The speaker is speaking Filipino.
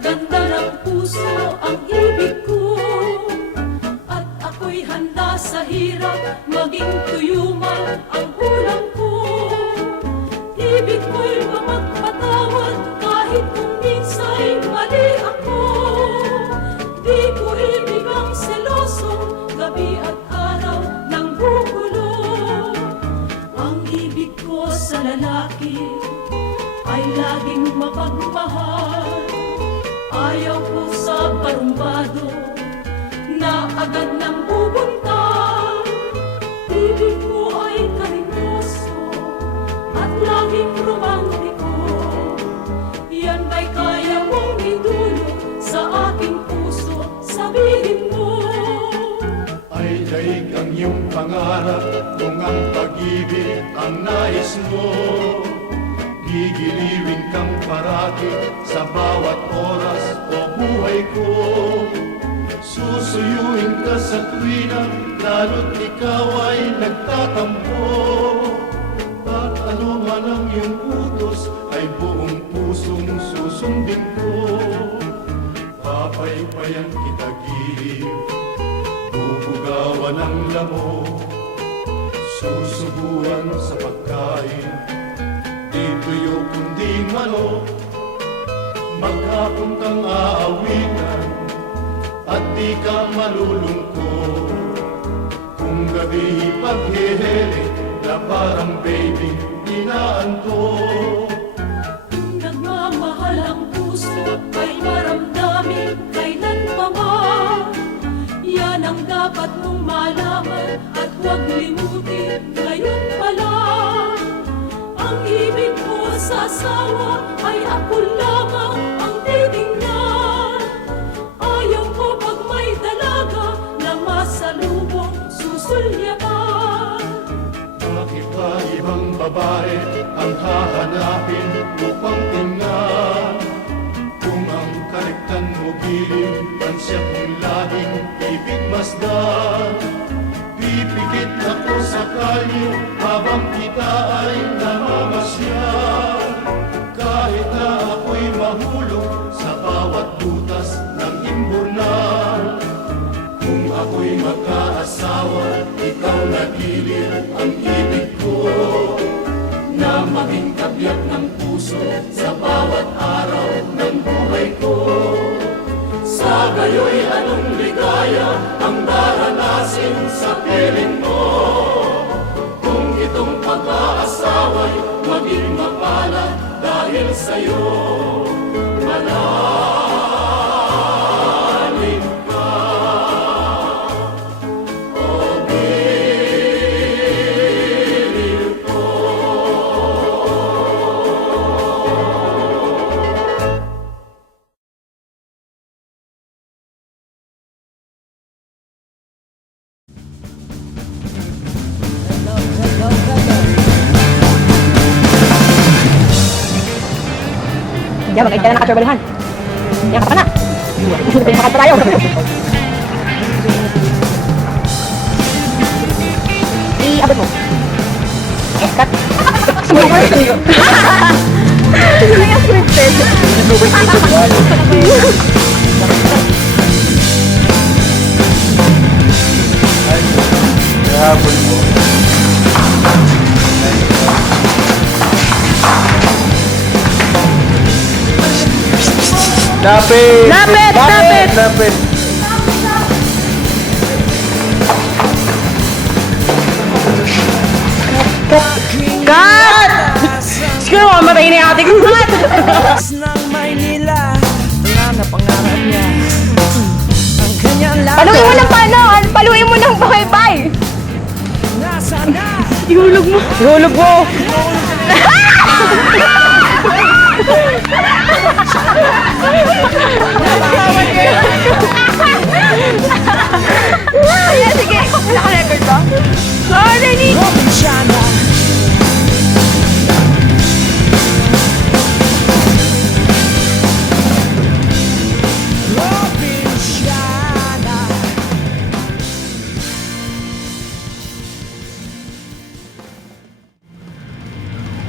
ganda ng puso ang ibig ko. At ako'y handa sa hirap, maging tuyo man ang ulam ko. Ibig ko'y magpatawad kahit kung minsa'y mali ako. Di ko ibig ang selosong gabi at araw ng gugulo. Ang ibig ko sa lalaki ay laging mapagmahal. Ayaw ko sa barumbado na agad nang bubunta. Ibig ko ay karinyoso at laging romantiko. Yan ba'y kaya mong idulog sa aking puso? Sabihin mo. Ay daig ang iyong pangarap kung ang pag-ibig ang nais mo. Gigiliwin kang parati sa bawat oras o buhay ko. Susuyuin ka sa tuwina, lalo't ikaw ay nagtatampo. At ano man ang iyong utos, ay buong pusong susundin ko. Papaypayan kita giliw, bubugawan ang lamok, susubuan sa pagkain, di tuyo kundi manok. Maghapon kang aawitan at di ka malulungkot. Kung gabi paghihili na parang baby inaantok. Nagmamahal ang puso ay maramdamin kailanpaman. Yan ang dapat mong malaman at huwag limutin ngayon pa lang. Ang ibig ko sa asawa ay ako lamang ang titingnan. Ayaw ko pag may dalaga na masalubong susulyaman. Bakit ba ibang babae ang hahanapin upang tingnan? Kung ang karektan mo giliw, tansya kong lahing ibig masdan. Pipikit ako sa kalyo habang kita ay namamasyal. Kahit na ako'y mahulog sa bawat butas ng imburnal. Kung ako'y magkaasawa, ikaw na giliw ang ibig ko. Na maging kabiyak ng puso sa bawat araw ng buhay ko. Sa gayo'y anong ligaya ang daranasin sa piling mo. Kung itong pag-aasawa'y maging mapalad dahil sa'yo, manalig ka. O giliw ko. Diyan, magkaita na nakatrabalhan. Diyan, kapa na. Pinapakal pa tayo. I-abot mo. Eh, cut. Super scripted. Kaya scripted. Kahapon mo. Lapit! Lapit! Lapit! Lapit! Cut! Siguro mamatay na yung ate ko. Cut! ng Maynila, wala na pangarap niya. Ang kanyang Paluin mo ng paano? Paluin mo ng bye-bye. nasa na. Ihulog mo. Ihulog mo.